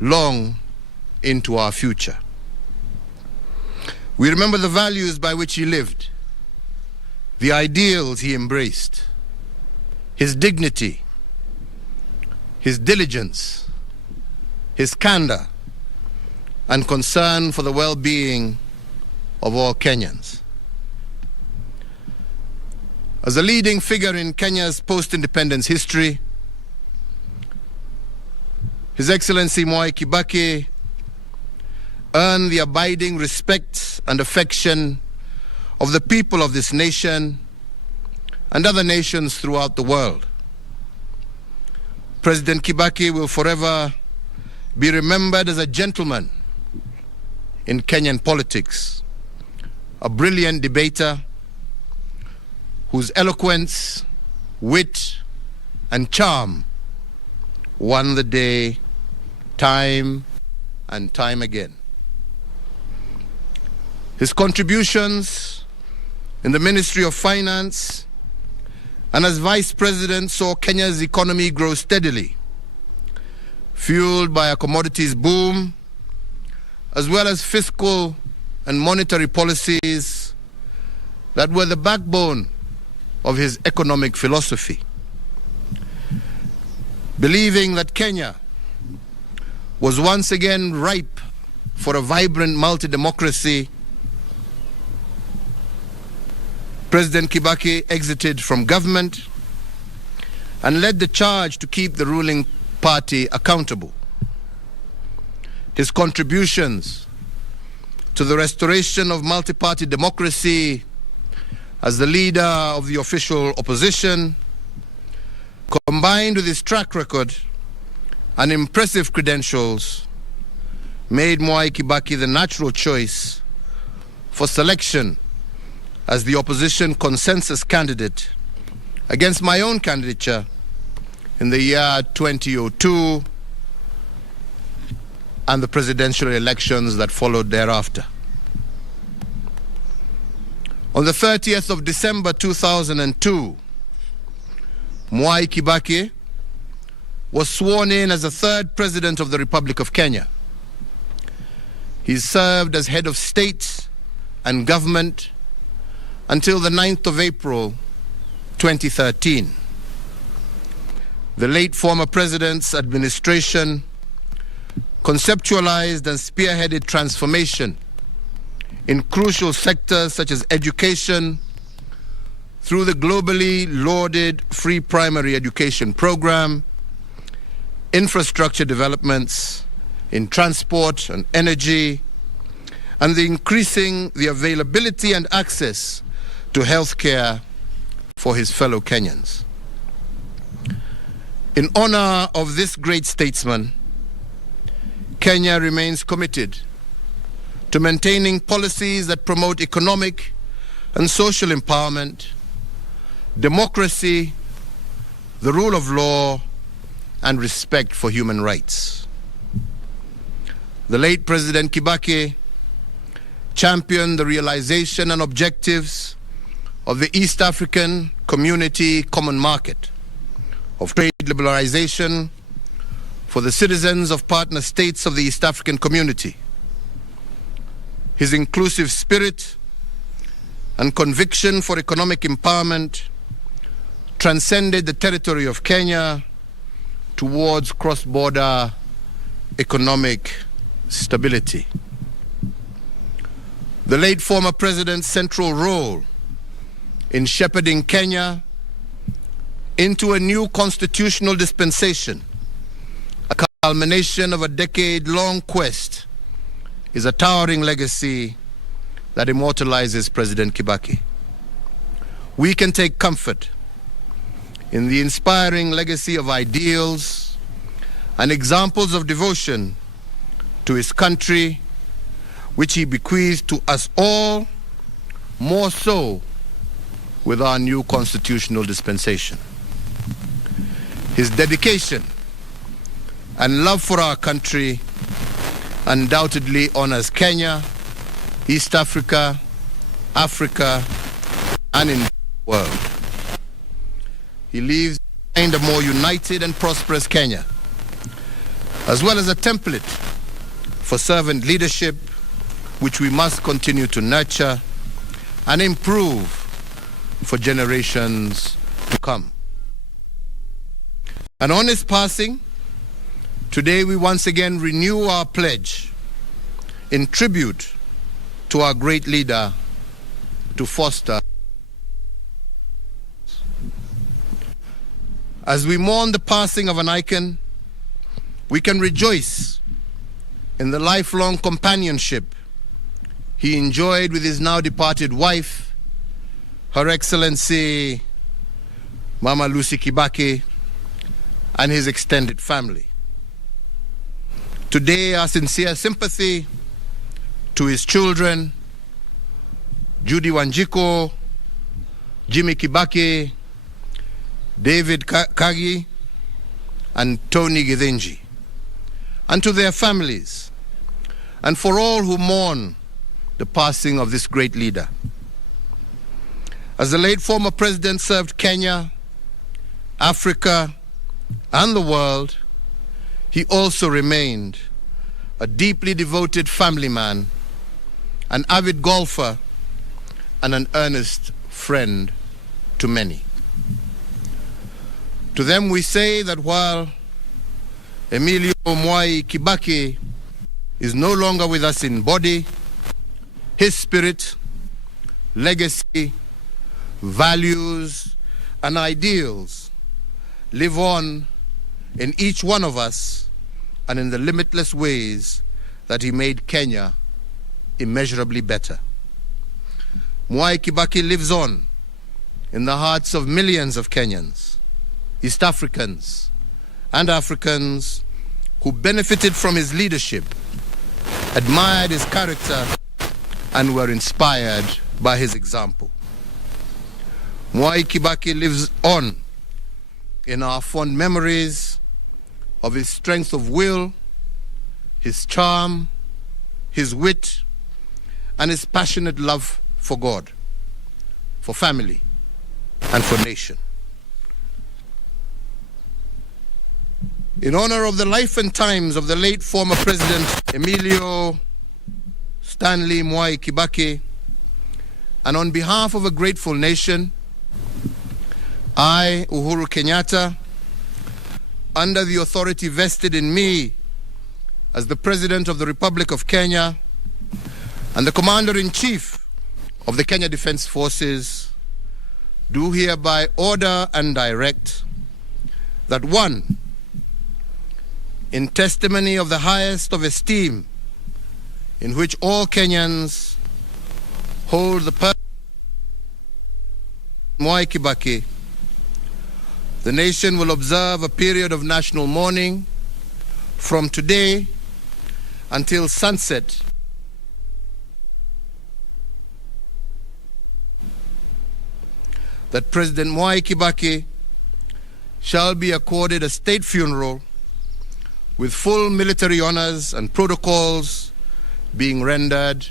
long into our future. We remember the values by which he lived, the ideals he embraced, his dignity, his diligence, his candor, and concern for the well-being of all Kenyans. As a leading figure in Kenya's post-independence history, His Excellency Mwai Kibaki earned the abiding respect and affection of the people of this nation and other nations throughout the world. President Kibaki will forever be remembered as a gentleman in Kenyan politics, a brilliant debater whose eloquence, wit, and charm won the day time and time again. His contributions in the Ministry of Finance and as Vice President saw Kenya's economy grow steadily, fueled by a commodities boom, as well as fiscal and monetary policies that were the backbone of his economic philosophy. Believing that Kenya was once again ripe for a vibrant multi-democracy, President Kibaki exited from government and led the charge to keep the ruling party accountable. His contributions to the restoration of multi-party democracy as the leader of the official opposition, combined with his track record and impressive credentials, made Mwai Kibaki the natural choice for selection as the opposition consensus candidate against my own candidature in the year 2002 and the presidential elections that followed thereafter. On the 30th of December 2002, Mwai Kibaki was sworn in as the third President of the Republic of Kenya. He served as head of state and government until the 9th of April 2013. The late former President's administration conceptualized and spearheaded transformation in crucial sectors such as education through the globally lauded free primary education program, infrastructure developments in transport and energy, and increasing the availability and access to health care for his fellow Kenyans. In honor of this great statesman, Kenya remains committed to maintaining policies that promote economic and social empowerment, democracy, the rule of law, and respect for human rights. The late President Kibaki championed the realization and objectives of the East African Community Common Market, of trade liberalization for the citizens of partner states of the East African Community. His inclusive spirit and conviction for economic empowerment transcended the territory of Kenya towards cross-border economic stability. The late former president's central role in shepherding Kenya into a new constitutional dispensation, a culmination of a decade-long quest, is a towering legacy that immortalizes President Kibaki. We can take comfort in the inspiring legacy of ideals and examples of devotion to his country, which he bequeathed to us all, more so with our new constitutional dispensation. His dedication and love for our country undoubtedly honors Kenya, East Africa, Africa, and in the world. He leaves behind a more united and prosperous Kenya, as well as a template for servant leadership, which we must continue to nurture and improve for generations to come. And on his passing, today we once again renew our pledge in tribute to our great leader to foster. As we mourn the passing of an icon, we can rejoice in the lifelong companionship he enjoyed with his now departed wife, Her Excellency Mama Lucy Kibaki, and his extended family. Today, our sincere sympathy to his children, Judy Wanjiko, Jimmy Kibaki, David Kagi, and Tony Githinji, and to their families, and for all who mourn the passing of this great leader. As the late former president served Kenya, Africa, and the world, he also remained a deeply devoted family man, an avid golfer, and an earnest friend to many. To them we say that while Emilio Mwai Kibaki is no longer with us in body, his spirit, legacy, values, and ideals live on in each one of us and in the limitless ways that he made Kenya immeasurably better. Mwai Kibaki lives on in the hearts of millions of Kenyans, East Africans, and Africans who benefited from his leadership, admired his character, and were inspired by his example. Mwai Kibaki lives on in our fond memories of his strength of will, his charm, his wit, and his passionate love for God, for family, and for nation. In honor of the life and times of the late former President Emilio Stanley Mwai Kibaki, and on behalf of a grateful nation, I, Uhuru Kenyatta, under the authority vested in me as the President of the Republic of Kenya and the Commander-in-Chief of the Kenya Defense Forces, do hereby order and direct that one, in testimony of the highest of esteem in which all Kenyans hold the person of Mwai Kibaki, the nation will observe a period of national mourning from today until sunset. That President Mwai Kibaki shall be accorded a state funeral with full military honors and protocols being rendered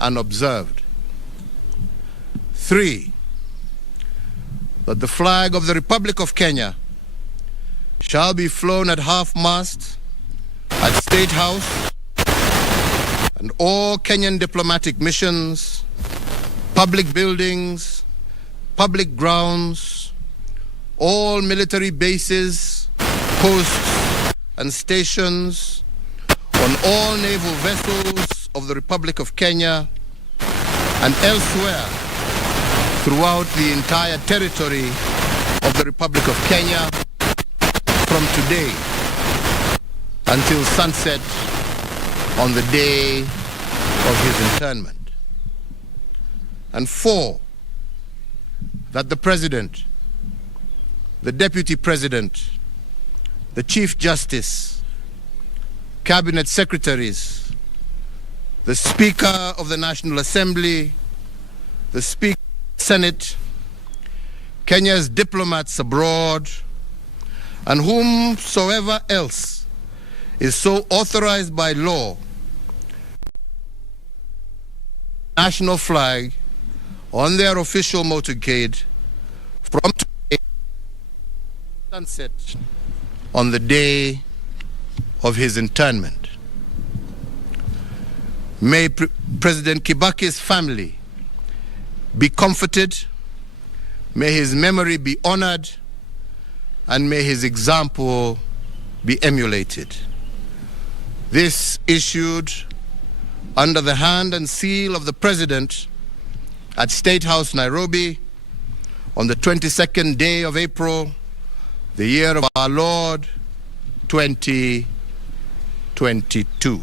and observed. 3, that the flag of the Republic of Kenya shall be flown at half-mast at State House and all Kenyan diplomatic missions, public buildings, public grounds, all military bases, posts, and stations, on all naval vessels of the Republic of Kenya and elsewhere throughout the entire territory of the Republic of Kenya from today until sunset on the day of his internment. And 4, that the President, the Deputy President, the Chief Justice, Cabinet Secretaries, the Speaker of the National Assembly, the Speaker of the Senate, Kenya's diplomats abroad, and whomsoever else is so authorized by law, national flag on their official motorcade from today sunset on the day of his internment. May President Kibaki's family be comforted, may his memory be honored, and may his example be emulated. This issued under the hand and seal of the President at State House, Nairobi, on the 22nd day of April, the year of our Lord, 2022.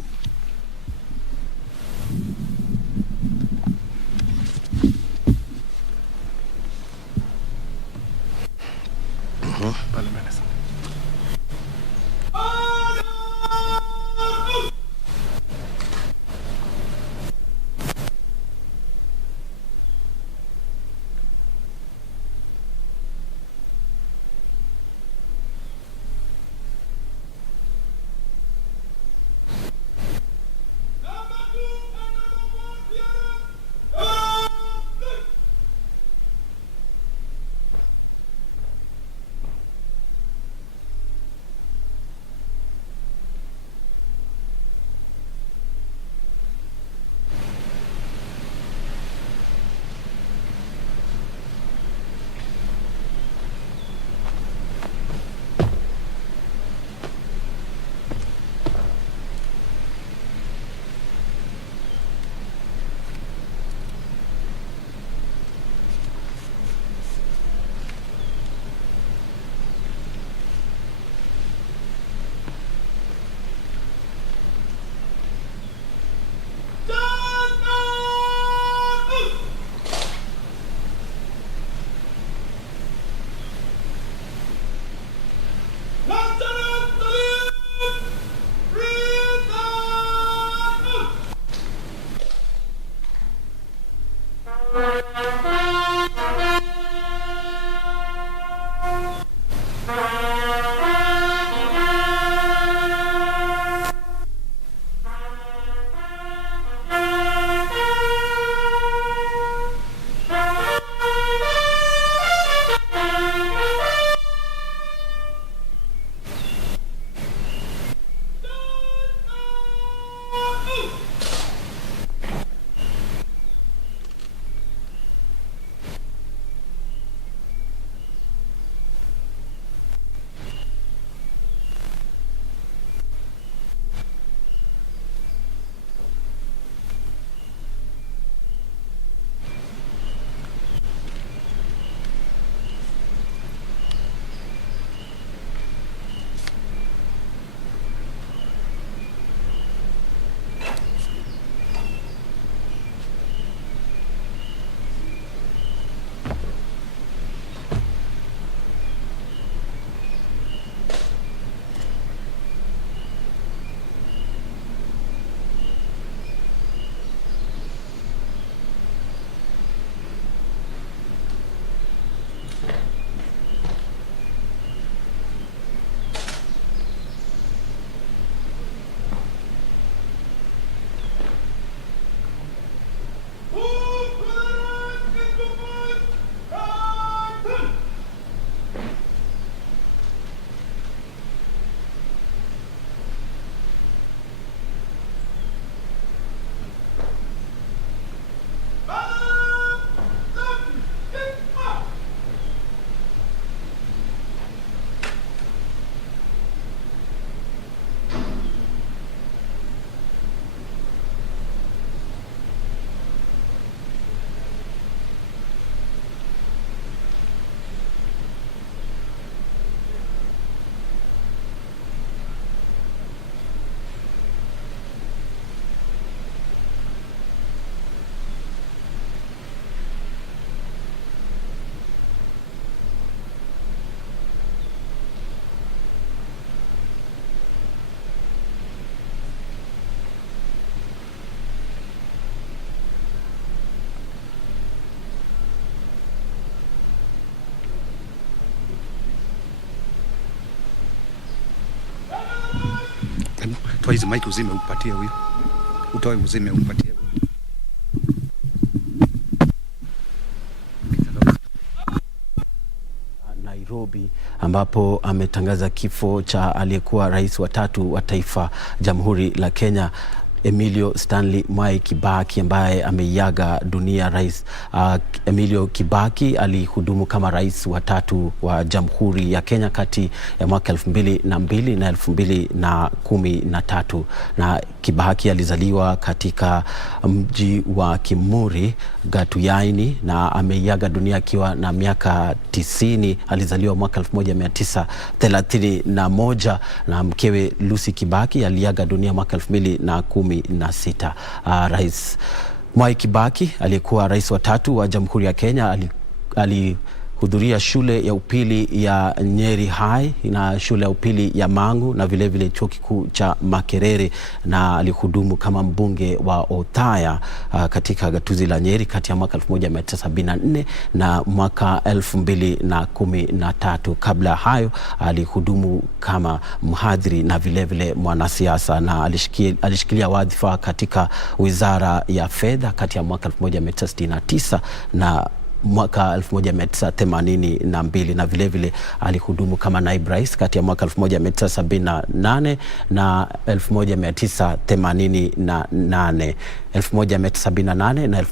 Toa hizi mic uzime umpatie huyo. Utoe uzime umpatie huyo. Nairobi. Nairobi, ambapo ametangaza kifo cha aliyekuwa rais wa 3 wa taifa Jamhuri la Kenya, Emilio Stanley Mwai Kibaki, ambaye ameiaga dunia. Rais Emilio Kibaki alihudumu kama rais wa 3 wa Jamhuri ya Kenya kati ya mwaka 2002 na 2013, na Kibaki alizaliwa katika mji wa Kimuri, Gatuyaini, na ameiaga dunia akiwa na miaka 90. Alizaliwa mwaka 1931 na mkewe Lucy Kibaki aliaga dunia mwaka 2016. Rais Mwai Kibaki aliyekuwa rais wa 3 wa Jamhuri ya Kenya alihudhuria shule ya upili ya Nyeri High na shule ya upili ya Mangu na vile chuo kikuu cha Makerere, na alihudumu kama mbunge wa Othaya katika gatuzi la Nyeri kati ya mwaka 1974 na mwaka 2013. Kabla hayo alihudumu kama mhadhiri na vile mwanasiasa, na alishikilia wadhifa katika Wizara ya Fedha kati ya mwaka 1969 na mwaka 1982, na vile alihudumu kama naibu rais kati ya mwaka 1978 na 1988. 1978 na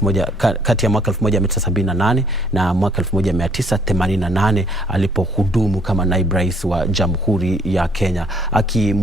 kati ya mwaka 1978 na mwaka 1988 alipohudumu kama naibu rais wa Jamhuri ya Kenya.